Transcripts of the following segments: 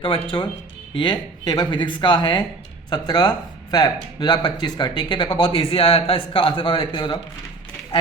तो बच्चों ये पेपर फिजिक्स का है 17 फैब 2025 का। ठीक है, पेपर बहुत इजी आया था। इसका आंसर पेपर देखते हो तो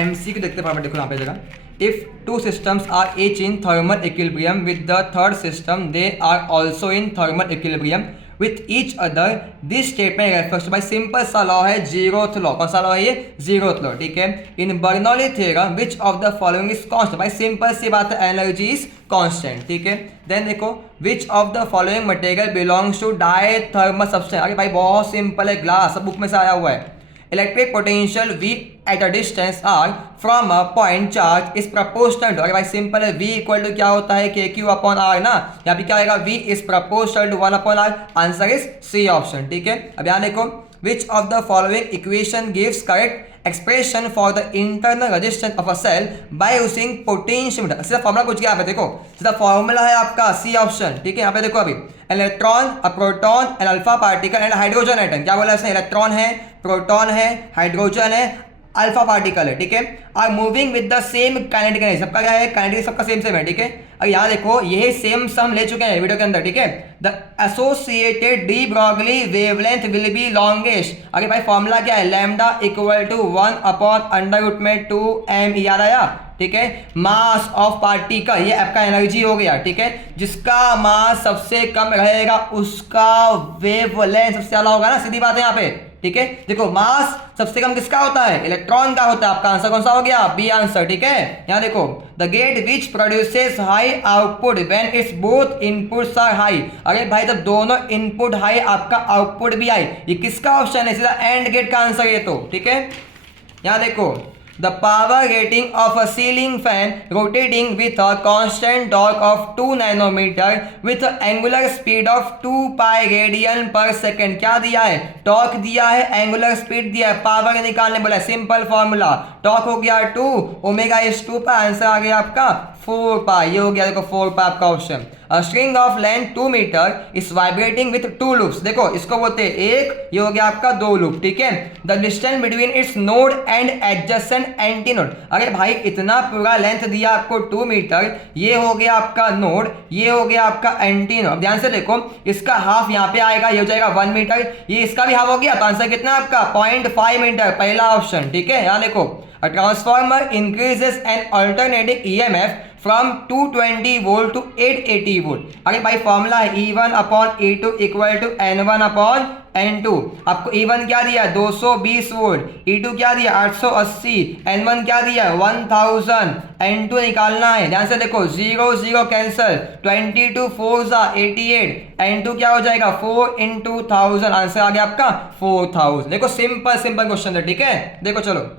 MCQ देखते हैं। देखो यहाँ पे जगह, if two systems are each in thermal equilibrium with the third system they are also in thermal equilibrium with each other, this statement refers to, भाई सिंपल सा लॉ है, जीरोथ लॉ। कौन सा लॉ है ये? Zeroth law. ठीक है, in Bernoulli theorem which of the following is constant, भाई सिंपल सी बात है, एनर्जी इज कांस्टेंट। ठीक है, देन देखो which of the following material belongs to diathermal substance. अरे भाई बहुत सिंपल है, ग्लास, सब बुक में से आया हुआ है। Electric potential V at a distance R from a point charge is proportional to, अरे भाई सिंपल है, V इक्वल टू क्या होता है, KQ अपॉन R ना। यहाँ पे क्या आएगा, V is proportional to 1 upon R। Answer is C option. ठीक है, अब यहाँ देखो which of the following equation gives correct expression for the internal resistance of a cell by using potentiometer. सीधा फॉर्मूला कुछ क्या है, देखो सीधा फॉर्मूला है आपका C ऑप्शन। ठीक है, यहाँ पे देखो अभी electron, a proton and alpha particle and hydrogen atom. क्या बोला इसने? इलेक्ट्रॉन है, प्रोटॉन है, हाइड्रोजन है, अल्फा पार्टिकल है। ठीक है, are moving with the same kinetic energy. सबका क्या है, काइनेटिक सबका सेम सेम है। ठीक है, अब यहाँ देखो ये सेम सम ले चुके हैं वीडियो के अंदर। ठीक है, the associated de Broglie wavelength will be longest. अरे भाई फॉर्मूला क्या है, lambda equal to 1 upon under root में 2m। याद आया? ठीक है, मास ऑफ पार्टिकल, ये आपका एनर्जी हो गया। ठीक है, जिसका मास सबसे कम रहेगा उसका वेवलेंथ सबसे ज्यादा होगा ना, सीधी बात है यहाँ पे। ठीक है, देखो मास सबसे कम किसका होता है, इलेक्ट्रॉन का होता है। आपका आंसर कौन सा हो गया, बी आंसर। ठीक है, यहाँ देखो the gate which produces high output when it's both inputs are high. अरे भाई जब दोनों इनपुट हाई आपका आउटपुट भी हाई, ये किसका ऑप्शन है, सीधा एंड गेट का आंसर ये तो। ठीक है, यहाँ देखो the power rating of a ceiling fan rotating with a constant torque of 2 nanometer with an angular speed of 2 pi radian per second। क्या दिया है, टॉर्क दिया है, एंगुलर स्पीड दिया है, पावर निकालने बोला। सिंपल फॉर्मूला, टॉर्क हो गया 2, ओमेगा इज 2 पाई, आंसर आ गया आपका 4 पाई। ये हो गया देखो 4 पाई आपका option. A string of length 2 metre is vibrating with 2 loops। देखो इसको बोलते हैं एक, ये हो गया आपका 2 लूप। ठीक है, the distance between its node and adjacent antinode। अरे भाई इतना पूरा लेंथ दिया आपको 2 मीटर, ये हो गया आपका नोड, ये हो गया आपका एंटीनोड। अब ध्यान से देखो इसका हाफ यहाँ पे आएगा, ये हो जाएगा 1 मीटर, ये इसका भी हाफ हो गया, तो आंसर कितना आपका 0.5 मीटर, पहला ऑप्शन। ठीक है, यहाँ देखो a transformer increases an alternating EMF from 220 volt to 880 volt. अरे भाई फॉर्मूला है E1 upon E2 equal to N1 upon N2। आपको E1 क्या दिया है, 220 वोल्ट, E2 क्या दिया 880, N1 क्या दिया 1000, N2 निकालना है। ध्यान से देखो 0 0 कैंसिल, 22 4 88, N2 क्या हो जाएगा 4 × 1000, आंसर आ गया आपका 4000। देखो सिंपल सिंपल क्वेश्चन है। ठीक है, देखो चलो